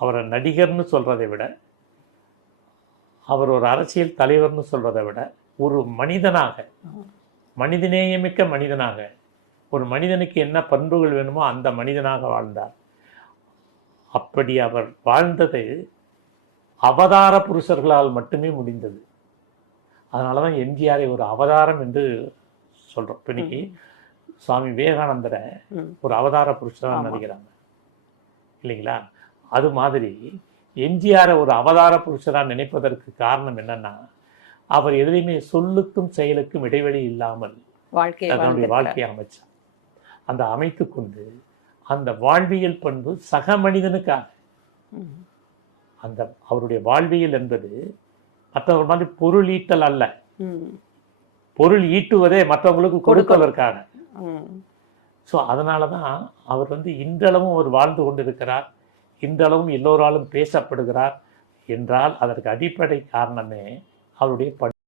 அவரை நடிகர்னு சொல்கிறதை விட அவர் ஒரு அரசியல் தலைவர்னு சொல்கிறதை விட ஒரு மனிதனாக மனிதநேயமிக்க மனிதனாக ஒரு மனிதனுக்கு என்ன பண்புகள் வேணுமோ அந்த மனிதனாக வாழ்ந்தார். அப்படி அவர் வாழ்ந்தது அவதார புருஷர்களால் மட்டுமே முடிந்தது. அதனால தான் எம்ஜிஆரை ஒரு அவதாரம் என்று சொல்கிறோம் இப்போ இன்னைக்கு சுவாமி விவேகானந்தரை. ஒரு அவதார புருஷராக ஆமா. நினைக்கிறாங்க இல்லைங்களா? அது மாதிரி எம்ஜிஆரை ஒரு அவதார புருஷராக நினைப்பதற்கு காரணம் என்னன்னா அவர் எதுலையுமே சொல்லுக்கும் செயலுக்கும் இடைவெளி இல்லாமல் வாழ்க்கையை தன்னுடைய. வாழ்க்கையை அமைச்சார் அந்த அமைத்து கொண்டு அந்த வாழ்வியல் பண்பு சக மனிதனுக்காக. அந்த அவருடைய வாழ்வியல் என்பது மற்றவங்க மாதிரி பொருள் ஈட்டல் அல்ல. பொருள் ஈட்டுவதே மற்றவங்களுக்கு கொடுப்பதற்காக ம். ஸோ அதனால தான் அவர் வந்து இன்றளவும் அவர் வாழ்ந்து கொண்டிருக்கிறார் இன்றளவும் எல்லோராலும் பேசப்படுகிறார் என்றால் அதற்கு அடிப்படை காரணமே அவருடைய